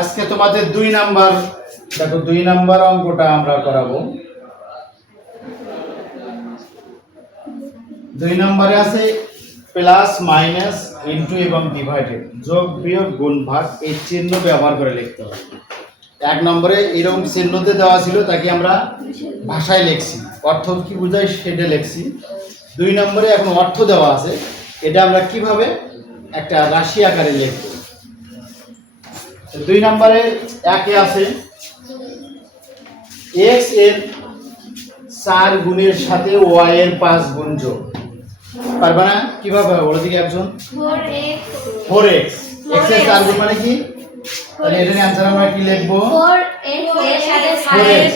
আজকে তোমাদের 2 নাম্বার, দেখো 2 নাম্বার অঙ্কটা আমরা করাবো। 2 নম্বরে আছে প্লাস মাইনাস ইনটু এবং ডিভাইডেড, যোগ বিয়োগ গুণ ভাগ, এই চিহ্ন ব্যবহার করে লিখতে হবে। 1 নম্বরে এরকম চিহ্নতে দেওয়া ছিল, তাকে আমরা ভাষায় লিখছি, অর্থ কি বোঝায় সেটা লিখছি। 2 নম্বরে এখন অর্থ দেওয়া আছে, এটা আমরা কিভাবে একটা রাশি আকারে লিখব। 2 নম্বরে একে আছে x এর 4 গুণের সাথে y এর 5 গুণ যোগ। পারবে না? কিভাবে হবে? ওর দিকে একজন 4x, x এর 4 গুণ মানে কি? তাহলে এটার অ্যানসার আমরা কি লিখব? 4x এর সাথে 4x,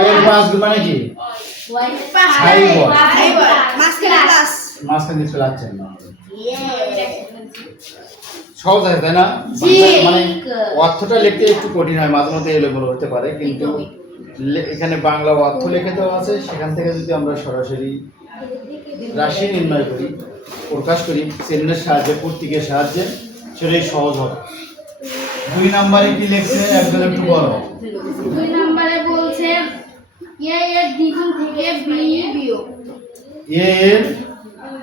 y এর 5 গুণ মানে কি? 5y, মাঝখানে দিয়ে ফেলাচ্ছেন না, সহজ হয় তাই না? মানে অর্থটা লিখতে একটু কঠিন হয়, মাঝে মধ্যে এলোমেলো হতে পারে, কিন্তু এখানে বাংলা অর্থ লিখে দেওয়া আছে, সেখান থেকে যদি আমরা সরাসরি রাশি নির্ণয় করি, প্রকাশ করি চিহ্নের সাহায্যে, প্রতীকের সাহায্যে, সেটাই সহজ হবে। 2 নম্বরে কি লিখছে একজন একটু বলো। 2 নম্বরে বলছে a এর দ্বিগুণ থেকে b বিয়োগ। a এর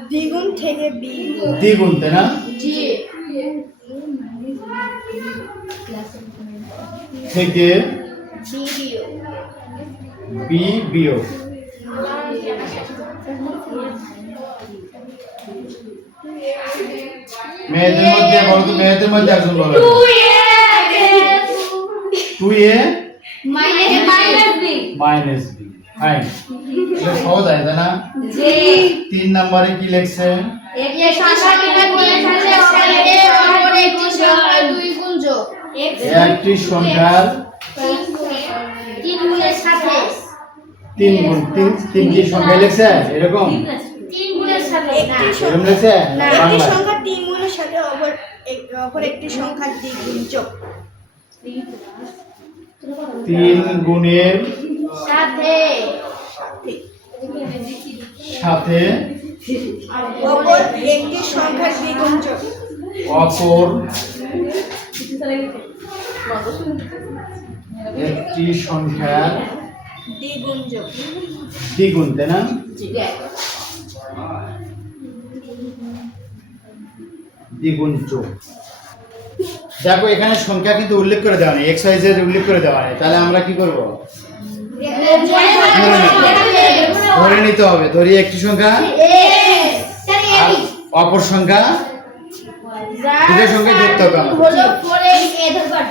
দ্বিগুণ থেকে b দ্বিগুণ, তাই না? জি। থেকে b বিয়োগ। মেয়েদের মধ্যে বলো তো, মেয়েদের মধ্যে একজন বলো। 2a minus b, fine. এটা সহজ হয় তাই না? জি। 3 নম্বরে কি লিখছে? একটি সংখ্যার 2 গুণ যোগ। একটি সংখ্যার 3 গুণের সাথে 3 গুণ, 3 কি সংখ্যা লিখছে এরকম? 3 গুণের সাথে এরকম লিখছে না, একটি সংখ্যা 3 গুণের সাথে অপর একটি সংখ্যার দ্বিগুণ যোগ। 3 গুণের সাথে সাথে অপর একটি সংখ্যার দ্বিগুণ যোগ। অপর একটি সংখ্যার দ্বিগুণ যোগ। দ্বিগুণ, তাই না? দ্বিগুণ যোগ। দেখো এখানে সংখ্যা কিন্তু উল্লেখ করে দেওয়া নেই, এক্স ওয়াই জেড উল্লেখ করে দেওয়া নেই, তাহলে আমরা কি করব? ধরে নিতে হবে। ধরি একটি সংখ্যা আর অপর সংখ্যা, দুটো সংখ্যা ধরতে হবে আমাদের।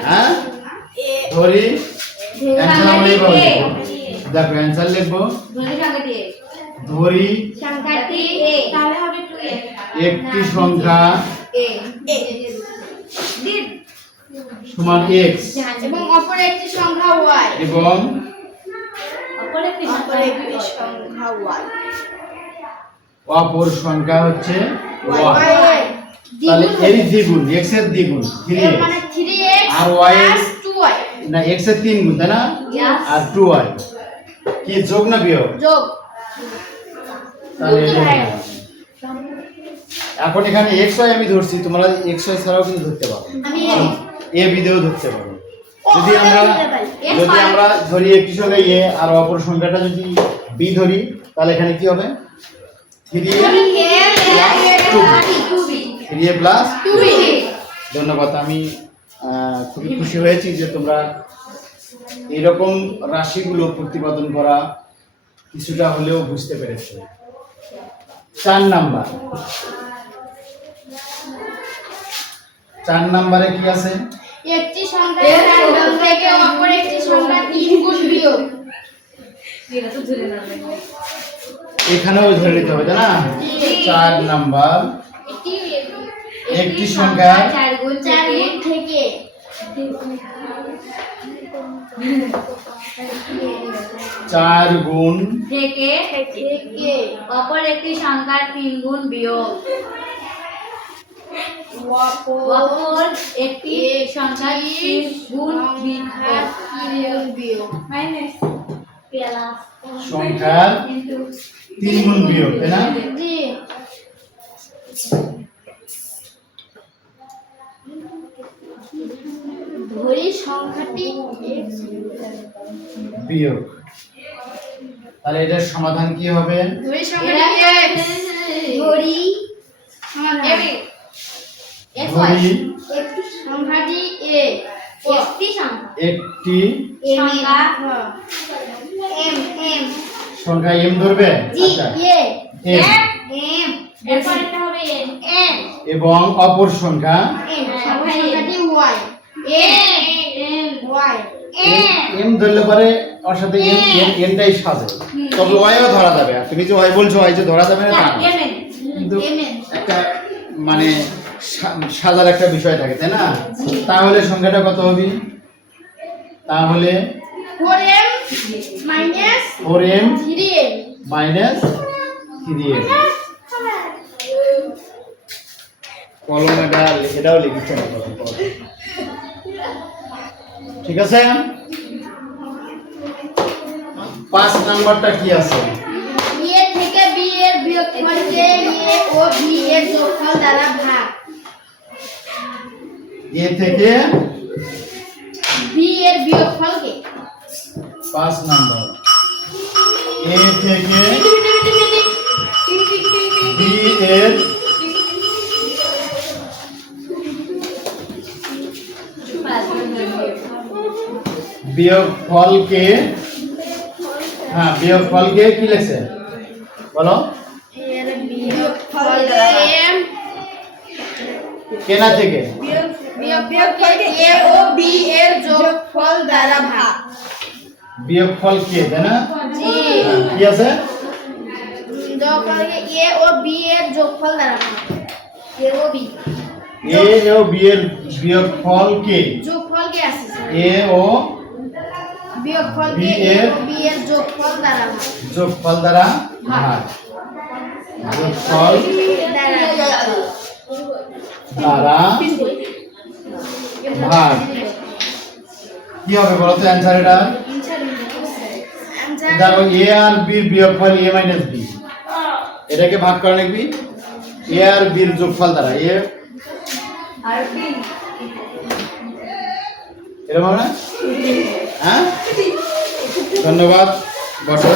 হ্যাঁ, ধরি অ্যানসার আমরা এইভাবে লিখব। দেখো অ্যানসার লিখব, ধরি একটি সংখ্যা সমান x এবং অপর একটি সংখ্যা y এবং অপর একটি সংখ্যা y। অপর সংখ্যা হচ্ছে y। y তাহলে এর দ্বিগুণ, x এর দ্বিগুণ 3x, মানে 3x আর y এর 2y না x এর 3 গুণ, তাই না? আর 2y কি যোগ না বিয়োগ? যোগ। তাহলে এখন এখানে x y আমি ধরছি, তোমরা x y ছাড়াও কিন্তু ধরতে পারো, আমি a b দিয়েও ধরতে পারো। যদি আমরা ধরি একটি সংখ্যা a আর অপর সংখ্যাটা যদি b ধরি, তাহলে এখানে কি হবে? 3a plus 2b। ধন্যবাদ। আমি খুবই খুশি হয়েছি যে তোমরা এরকম রাশিগুলো প্রতিপাদন করা কিছুটা হলেও বুঝতে পেরেছো। 4 নাম্বার, 4 নাম্বারে কি আছে? একটি সংখ্যা 4 গুণ থেকে অপর একটি সংখ্যা 3 গুণ বিয়োগ। এখানেও ধরে নিতে হবে, তাই না? 4 নাম্বার, একটি সংখ্যা 4 গুণ থেকে 4 গুণ থেকে অপর একটি সংখ্যা 3 গুণ বিয়োগ। অপর একটি সংখ্যা 3 গুণ বিয়োগ মাইনাস প্লাস সংখ্যা 3 গুণ বিয়োগ, তাই না? জি। সংখ্যাটি x বিয়োগ। তাহলে এটার সমাধান কি হবে? ধরি সংখ্যাটি x ধরি সমাধান ধরি সংখ্যাটি a একটি সংখ্যা একটি সংখ্যা m m সংখ্যা m ধরবে। জি আচ্ছা, a m m এরপর এটা হবে n এবং অপর সংখ্যা m সংখ্যাটি y m y m ধরলে পরে ওর সাথে nটাই সাজে, তবে ওয়াইও ধরা যাবে। আর তুমি যে ওয়াই বলছো ওয়াই যে ধরা যাবে না তা না। কিন্তু একটা মানে সাজার একটা বিষয় থাকে, তাই না? তাহলে সংখ্যাটা কত হবে? তাহলে 4m minus 4m 3m minus 3m। কলম এটাও লিখছে না, ঠিক আছে। 5 নাম্বারটা কি আছে? a থেকে b এর বিয়োগফলকে a ও b এর যোগফল দ্বারা ভাগ। a থেকে b এর বিয়োগফলকে 5 নাম্বার a থেকে b এর বিয়োগফলকে, হ্যাঁ বিয়োগফলকে কি লিখছে বলো? এর বিয়োগফলকে কেনা থেকে বিয়োগফলকে a ও b এর যোগফল দ্বারা ভাগ। বিয়োগফল কে, তাই না? জি কি আছে? যোগফলকে a ও b এর যোগফল দ্বারা ভাগ। a O b a O b এর বিয়োগফল কে, যোগফলকে আছে a ও বিয়োগফলকে b a এর ও b এর যোগফল দ্বারা ভাগ। যোগফল দ্বারা ভাগ। যোগফল দ্বারা ভাগ কি হবে বলো তো অ্যানসার? এটা দেখো a আর b এর বিয়োগফল a মাইনাস b, এটাকে ভাগ করে লিখবি a আর b এর যোগফল দ্বারা। a আর b এরকম হবে না? হ্যাঁ, ধন্যবাদ। বসো,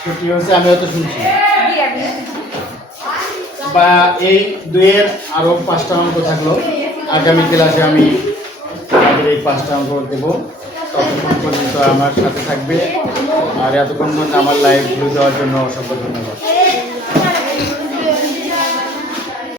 ছুটি হচ্ছে, আমি হয়তো শুনছি। বা এই দুইয়ের আরো 5টা অঙ্ক থাকলো, আগামী ক্লাসে আমি আমাদের এই 5টা অঙ্ক দেবো। ততক্ষণ পর্যন্ত আমার সাথে থাকবে, আর এতক্ষণ পর্যন্ত আমার লাইভ ভিউ দেওয়ার জন্য অসংখ্য ধন্যবাদ।